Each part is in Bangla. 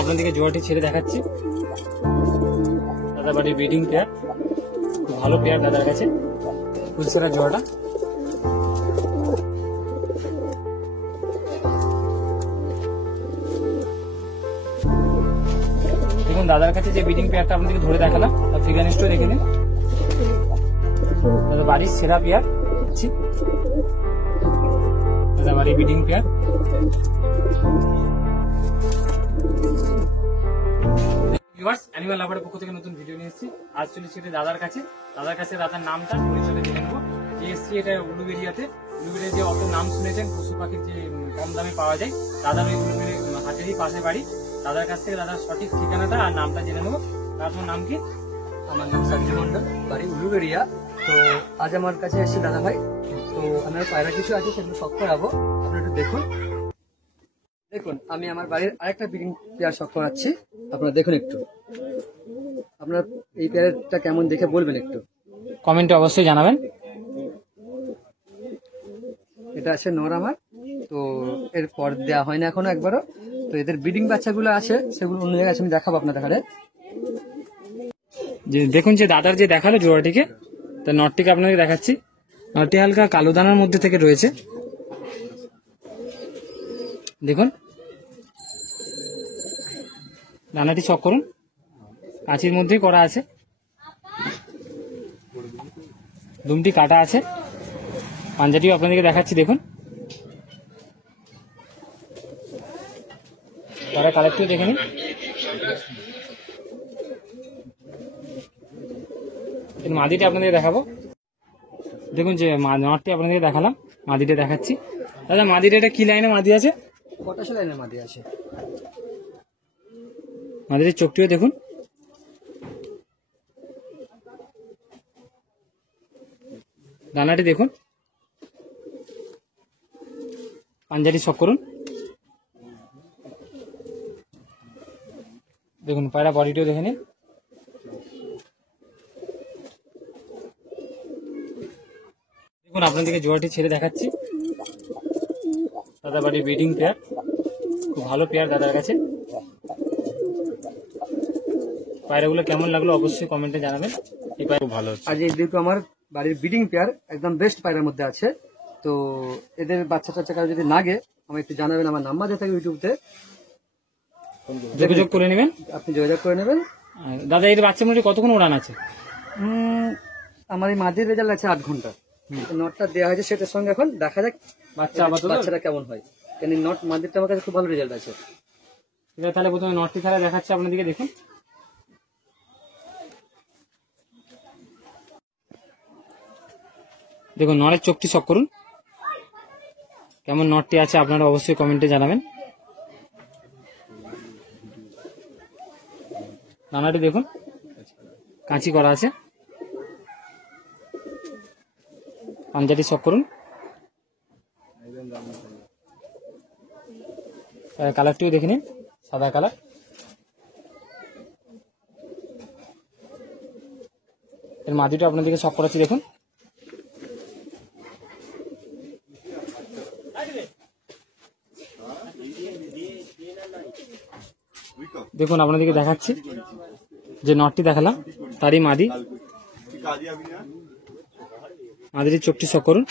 আপনাদেরকে জোড়াটি ছেড়ে দেখাচ্ছি। দাদা বাড়ির ব্রিডিং পেয়ার, ভালো পেয়ার দাদার কাছে, ফুলসেরা জোড়াটা। দেখুন দাদার কাছে যে ব্রিডিং পেয়ারটা আপনাদেরকে ধরে দেখালাম, তার ফিগার লিস্টও দেখে নিন। দাদা বাড়ির সেরা পেয়ার, দাদা বাড়ির ব্রিডিং পেয়ার। অ্যানিমাল লাভারের পক্ষ থেকে নতুন ভিডিও নিয়ে এসেছি। আজ চলে সেটা দাদার কাছে। দাদার নামটা পরিচয়টা জেনে নেবো। যে এসছি এটা উলুবেড়িয়াতে। উলুবেড়িয়া যে অত নাম শুনেছেন পশু পাখির যে কম দামে পাওয়া যায়, দাদার ওই উলুবেড়ি হাটেরই পাশে বাড়ি। দাদার কাছ থেকে দাদার সঠিক ঠিকানাটা আর নামটা জেনে নেবো। আপনার নাম কি? আমার নাম সঞ্জয় মন্ডল, বাড়ি উলুবেড়িয়া। তো আজ আমার কাছে এসেছে দাদা ভাই। তো আমার পায়রা কিছু আছে, সেগুলো শখ করাবো। আপনারা একটু দেখুন। আমি আমার বাড়ির আরেকটা ব্রিডিং পেয়ার শখ করাচ্ছি। আপনারা দেখুন একটু। আপনার এই পেয়ারটা কেমন দেখে বলবেন একটু কমেন্টে অবশ্যই জানাবেন। এটা আছে নর আমার। তো এর পর দেওয়া হয় না এখনো একবারও। তো এদের ব্রিডিং বাচ্চাগুলো আছে, সেগুলো অন্য জায়গায় আমি দেখাবো আপনাদের ঘরে। যে দেখুন যে দাদার যে দেখালো জোড়াটিকে, তার নটটিকে আপনাকে দেখাচ্ছি। নটটি হালকা কালো দানার মধ্যে থেকে রয়েছে। দেখুন দানাটি চক করুন, কাঁচির মধ্যেই করা আছে। দুমটি কাটা আছে। পাঞ্জাটিও আপনাদেরকে দেখাচ্ছি। দেখুন তারা কালেক্টও দেখে নিন। মাদিটা আপনাদের দেখাবো। দেখুন যে নটটি আপনাদের দেখালাম, মাদিটা দেখাচ্ছি। দাদা মাদিটা এটা কি লাইনে মাদি আছে? পটাশ লাইনের মাদি আছে। মাদির চোখটিও দেখুন। দানাটি দেখুন। পাঞ্জাটি শক করুন। দেখুন পায়রা বডিটিও দেখে নিন। দেখুন আপনাদেরকে জোড়াটি ছেড়ে দেখাচ্ছি। দাদা বাড়ির ব্রিডিং পেয়ার, খুব ভালো পেয়ার দাদার কাছে। পায়রাগুলো কেমন লাগলো অবশ্যই কমেন্টে জানাবেন। এই পায়রা ভালো হচ্ছে। আজ এই দুটো আমার বাড়ির ব্রিডিং পেয়ার একদম বেস্ট পায়রার মধ্যে আছে। তো এদের বাচ্চা টাচ্চা কারো যদি লাগে আমাকে একটু জানাবেন। আমার নাম্বার দেওয়া থাকে ইউটিউবতে, যোগাযোগ করে নেবেন। আপনি যোগাযোগ করে নেবেন। দাদা এর বাচ্চা মোটামুটি কতক্ষণ উড়ান আছে? আমার এই মাঝের রেজাল্ট আছে 8 ঘন্টা। নটটা দেওয়া হয়েছে সেটার সঙ্গে, এখন দেখা যাক বাচ্চাটা কেমন হয়। কেন নট মাঝেরটা আমার কাছে খুব ভালো রেজাল্ট আছে। তাহলে প্রথমে নটটি তাহলে দেখাচ্ছে আপনাদেরকে। দেখুন দেখুন নরের চোখটি চক করুন। কেমন নটটি আছে আপনারা অবশ্যই কমেন্টে জানাবেন। দানাটি দেখুন, কাঁচি করা আছে। পাঞ্জাটি চক করুন। কালারটিও দেখে নিন, সাদা কালার। এর মাদিটা আপনাদেরকে চক করাচ্ছি। দেখুন দেখুন আপনাদেরকে দেখাচ্ছি যে নটটি দেখালাম, তারই মাদি। মাদির চোখটি চক করুন।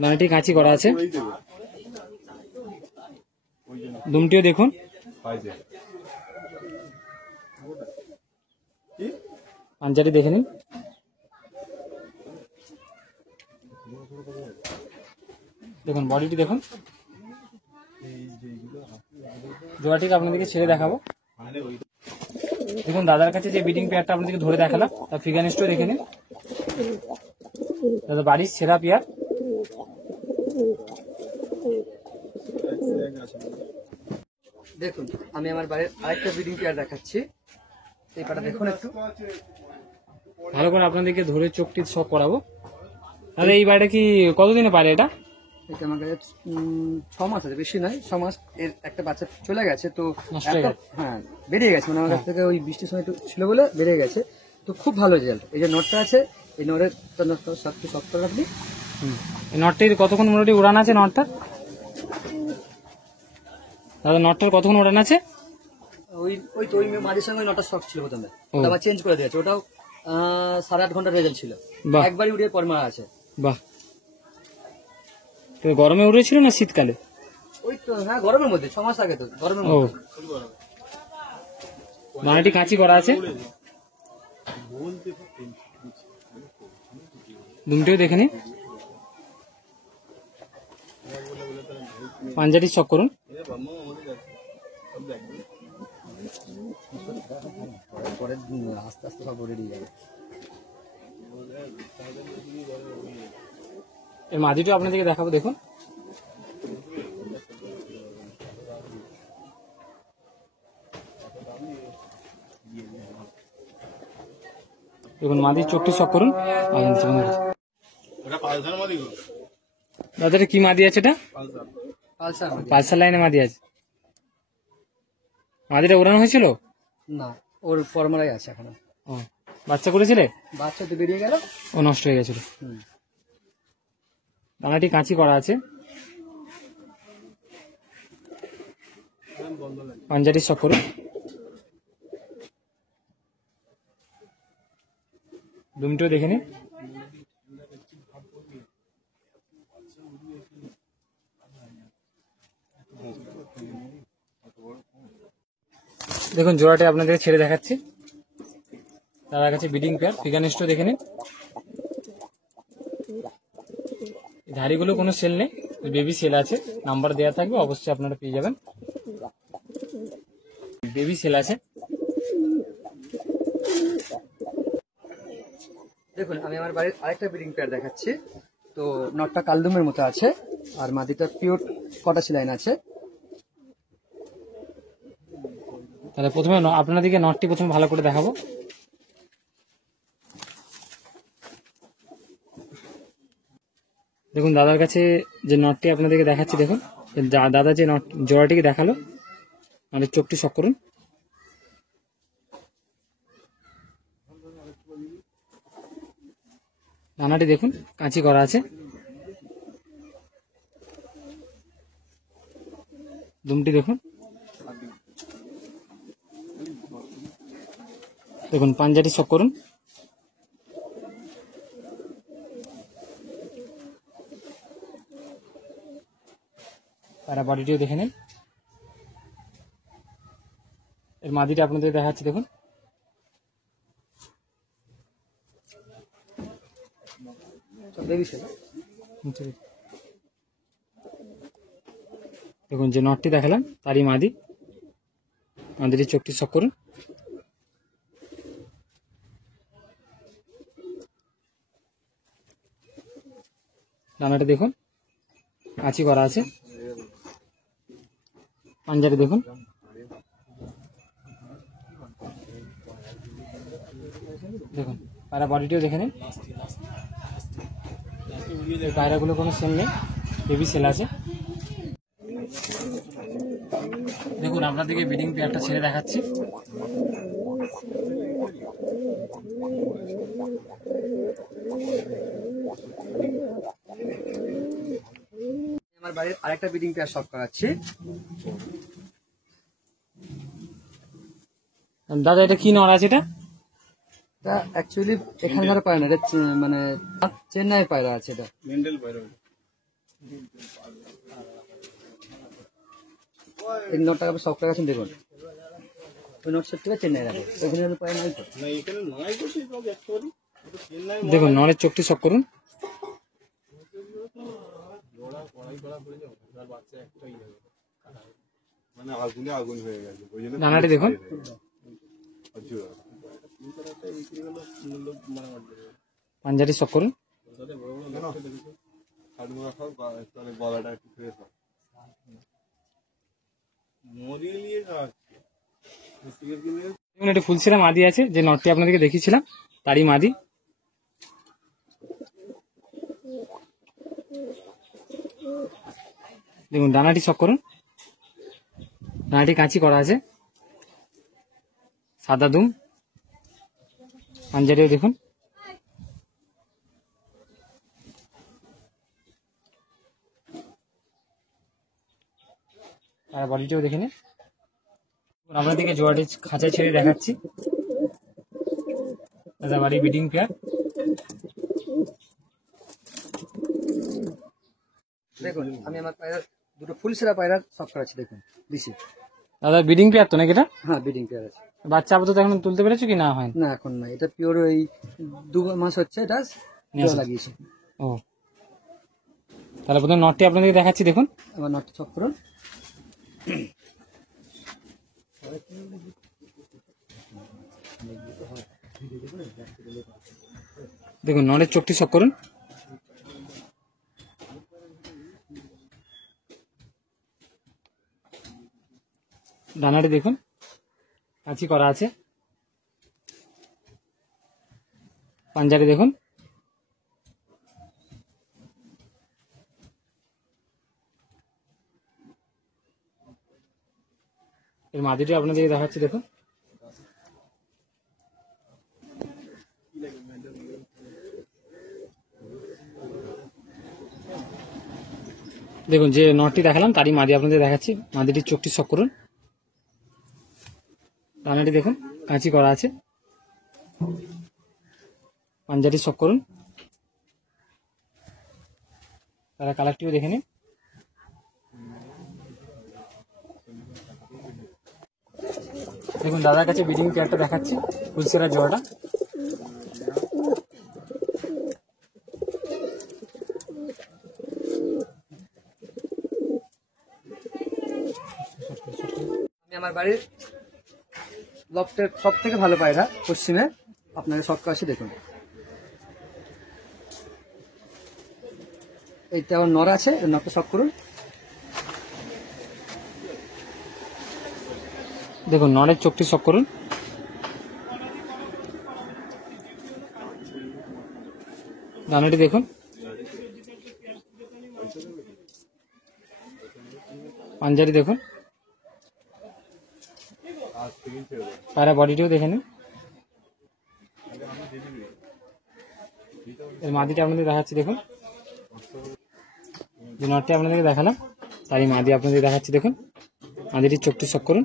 দানাটি কাঁচি করা আছে। দুমটিও দেখুন। পাঞ্জাটি দেখে নিন। দেখুন বডিটি দেখুন। জোড়াটিকে আপনাদেরকে ছেড়ে দেখাবো। দেখুন দাদার কাছে যে ব্রিডিং পেয়ারটা আপনাদেরকে ধরে দেখালাম, তার ফিগার লিস্টও দেখে নিন। দাদা বাড়ির সেরা পেয়ার। দেখুন আমি আমার বাড়ির আরেকটা ব্রিডিং পেয়ার দেখাচ্ছি। এই পাটা দেখুন একটু ভালো করে আপনাদেরকে ধরে চোখটি শক করাবো। তাহলে এই বাড়িটা কি কতদিনে পারে? এটা আমার কাছে 6 মাস আছে, বেশি নয় 6 মাস। এর একটা বাচ্চা চলে গেছে, তো হ্যাঁ বেরিয়ে গেছে। মানে আমার কাছ থেকে ওই বৃষ্টির সময় একটু ছিল বলে বেরিয়ে গেছে। তো খুব ভালো রেজাল্ট। এই যে নটটা আছে এই নরের সবচেয়ে শক্ত রাখবি। এই নটটির কতক্ষণ মোটামুটি উড়ান আছে নটটা? দাদা নটটার কতক্ষণ উড়ান আছে? ওই তো ওই মাঝের সঙ্গে ওই নটা শক্ত ছিল প্রথমে, ও। ওটা আবার চেঞ্জ করে দিয়েছে। ওটাও 8.5 ঘন্টা রেজাল্ট ছিল, বাহ। একবারই উড়িয়ে পর মারা আছে। বাহ, তো গরমে উড়েছিল না শীতকালে? ওই তো হ্যাঁ, গরমের মধ্যে 6 মাস আগে তো গরমের ও, মধ্যে। ডানাটি কাঁচি করা আছে, দুমটিও দেখে নিন। পাঞ্জাটি চক করুন। পরে আস্তে আস্তে সব উড়ে দিয়ে যাবে। এর মাদিটিও আপনাদেরকে দেখাবো, দেখুন। দেখুন মাদির চোখটি চক করুন। দাদা এটা কি মাদি আছে? এটা পালসার পালসার লাইনে মাদি আছে। মাদিটা উড়ানো হয়েছিল? না, ওর পরমারাই আছে এখনো। ও, বাচ্চা করেছিলে? বাচ্চা তো বেরিয়ে গেল। ও নষ্ট হয়ে গেছিল। হুম। ডানাটি কাঁচি করা আছে, পাঞ্জাটি চক করুন। দুমটিও দেখে নিন। দেখুন জোড়াটি আপনাদের ছেড়ে দেখাচ্ছি। তার কাছে বিডিং পেয়ার ফিগানিস্টও দেখে নিন। ধাড়িগুলো কোনো সেল নেই, বেবি সেল আছে, নাম্বার দেওয়া থাকবে, অবশ্যই আপনারা পেয়ে যাবেন। বেবি সেল আছে। দেখুন আমি আমার বাড়ির আরেকটা ব্রিডিং পেয়ার দেখাচ্ছি। তো নটটা কালদুমের মতো আছে, আর মাদিটা পিওর কটাসি লাইন আছে। তাহলে প্রথমে আপনাদেরকে নটটি প্রথমে ভালো করে দেখাবো। দেখুন দাদার কাছে যে নটটি আপনাদেরকে দেখাচ্ছি, দেখুন দাদা যে নট জোড়াটিকে দেখালো, মানে চোখটি শক করুন। ডানাটি দেখুন কাঁচি করা আছে, দুমটি দেখুন। দেখুন পাঞ্জাটি শক করুন। তারা বডিটিও দেখে নিন। এর মাদিটা আপনাদের দেখাচ্ছি, দেখুন। দেখুন যে নটটি দেখালাম তারই মাদি, মাদিটির চোখটি শক করুন। ডানাটা দেখুন কাঁচি করা আছে, পাঞ্জাটি দেখুন। দেখুন পায়রা বডিটিও দেখে নিন। পায়রাগুলো কোনো সেল নেই, বেবি সেল আছে। দেখুন আপনাদেরকে ব্রিডিং পেয়ারটা ছেড়ে দেখাচ্ছি। আমার বাড়ির আরেকটা ব্রিডিং পেয়ার শখ করাচ্ছি। দাদা এটা কি নর আছে? এটা অ্যাকচুয়ালি এখানকার পায়রা না, এটা মানে চেন্নাই পায়রা আছে। এটা মেন্ডেল পায়রা। এই নটটা আপনি শখ করাচ্ছেন, দেখুন ওই নট সেট থেকে চেন্নাই রাখে, ওখানে পায়রা নাই তো। দেখুন নরের চোখটি শক করুন। ডানাটি দেখুন। পাঞ্জাটি শক করুন। একটি ফুলছিরা মাদি আছে, যে নটটি আপনাদেরকে দেখিয়েছিলাম তারই মাদি। দেখুন ডানাটি শক করুন। ডানাটি কাঁচি করা আছে, সাদা দুম। পাঞ্জাটিও দেখুন। আর বডিটাও দেখে নিন। আপনাদেরকে জোড়াটি খাঁচা ছেড়ে দেখাচ্ছি। দাদা বাড়ি ব্রিডিং পেয়ার। দেখুন আমি আমার পায়রা দুটো ফুলসেরা পায়রা সব করাচ্ছি, দেখুন দিছি। দাদা ব্রিডিং পেয়ার তো নাকি এটা? হ্যাঁ ব্রিডিং পেয়ার আছে। বাচ্চা আপাতত এখন তুলতে পেরেছো কি না? হয় না এখন না, এটা পিওর ওই 2 মাস হচ্ছে এটা লাগিয়েছি। ও তাহলে প্রথমে নটটি আপনাদেরকে দেখাচ্ছি, দেখুন। আমার নটটা চক করুন। দেখুন নটের চোখটি শক করুন। ডানাটি দেখুন কাঁচি করা আছে। পাঞ্জাটি দেখুন। এর মাদিটি আপনাদের দেখাচ্ছি, দেখুন। দেখুন যে নটটি দেখালাম তারই মাদি আপনাদের দেখাচ্ছি। মাদিটির চোখটি শক করুন। রানাটি দেখুন কাঁচি করা আছে। পাঞ্জাটি শক করুন। তারা কালারটিও দেখে নিন। দেখুন দাদার কাছে ব্রিডিং পেয়ারটা দেখাচ্ছি, ফুলসেরা জোড়াটা। আমি আমার বাড়ির লফটের সব থেকে ভালো পায়রা পশ্চিমে, আপনারা সব কাছে দেখুন। এইটা আমার নর আছে, নরটা সব করুন। দেখুন নরের চোখটি শক করুন। ডানাটি দেখুন। পাঞ্জাটি দেখুন। পায়রা বডিটিও দেখে নিন। এর মাদিটা আপনাদের দেখাচ্ছি, দেখুন। যে নটটি আপনাদেরকে দেখালাম তারই মাদি আপনাদের দেখাচ্ছি, দেখুন। মাদিটির চোখটি শক করুন।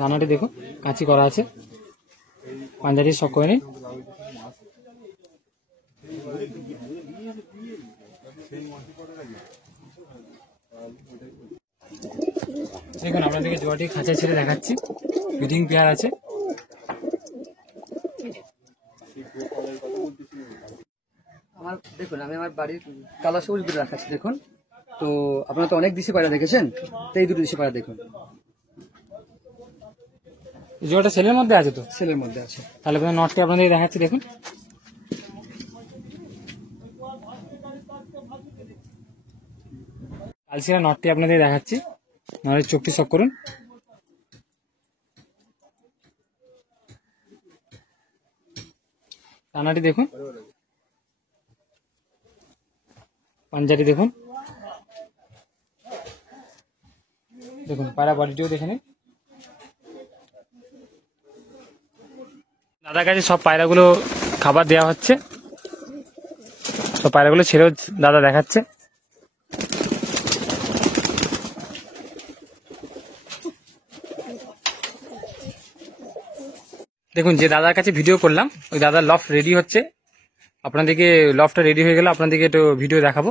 দানাটি দেখুন কাঁচি করা আছে। পাঞ্জাটি শক করে নিন। দেখুন আপনাদেরকে জোয়াটি খাঁচা ছেড়ে দেখাচ্ছি, ব্রিডিং পেয়ার আছে। আমার দেখুন আমি আমার বাড়ির কালা সবুজ দুটো রাখাচ্ছি, দেখুন। তো আপনারা তো অনেক দেশি পায়রা দেখেছেন, তো এই দুটো দেশি পায়রা দেখুন। জোয়াটা সেলের মধ্যে আছে তো? সেলের মধ্যে আছে। তাহলে নটটি আপনাদের দেখাচ্ছি, দেখুন। কালসিরা নটটি আপনাদের দেখাচ্ছি। নটের চোখটি শক করুন। টানাটি দেখুন। পাঞ্জাটি দেখুন। দেখুন পায়রা বডিটিও দেখে নিন। দাদার কাছে সব পায়রাগুলো খাবার দেওয়া হচ্ছে, সব পায়রাগুলো ছেড়েও দাদা দেখাচ্ছে। দেখুন যে দাদার কাছে ভিডিও করলাম ওই দাদার লফট রেডি হচ্ছে। আপনাদেরকে লফটটা রেডি হয়ে গেলে আপনাদেরকে একটু ভিডিও দেখাবো।